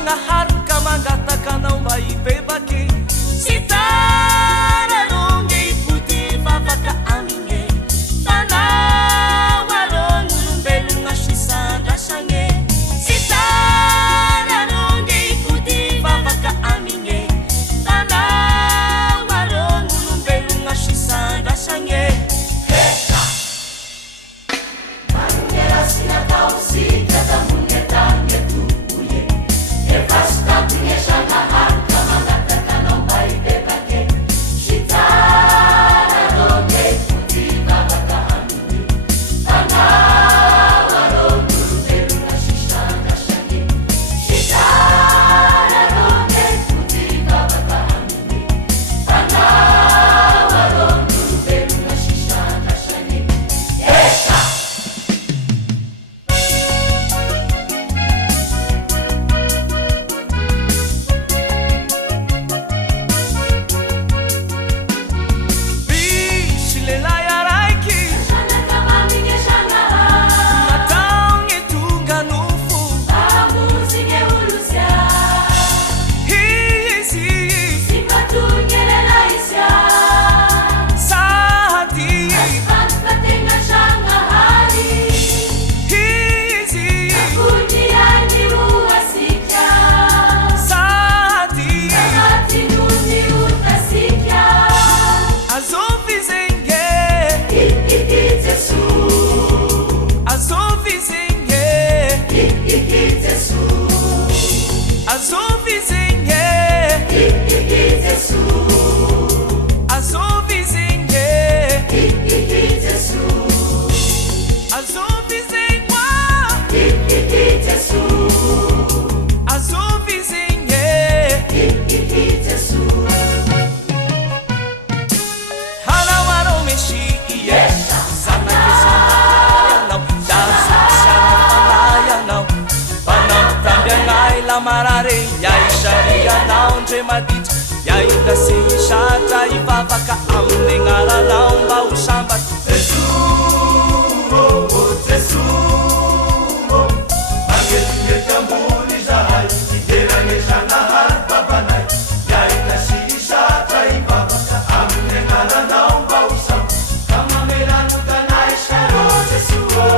Shanaharka mangataka não vai bebaque. Sitara longe puti vavaka aminge. Tana walongu lumbelu ngashisandra shange. Sitara longe puti vavaka aminge. Tana walongu lumbelu ngashisandra shange. Heka Mangueira sina tausi cada muneta metu uye. Efasta tunye shana harka mangataka não vai bebaque. Shitara longe puti vavaka aminge. Tana walongu lumbelu ngashisandra shange. Shitara longe puti vavaka aminge. Tana walongu lumbelu ngashisandra shange. Eka Marare, yai sharia não de madit, yai da si chata e vavaka amnengara não ba o samba. Tesumo, tesumo, mangetinge tambuli jai, idera ngeshana harpa banai, yai da si chata e vavaka amnengara não ba o samba. Kama melano kanai sharo tesumo.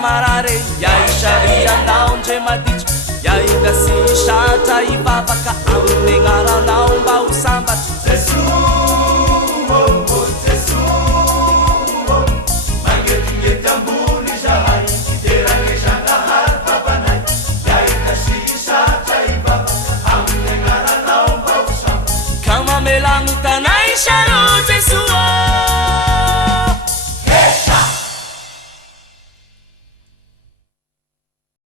Marare, yai sharia não de madit, yai da si chata e vavaka amnengara não ba o samba.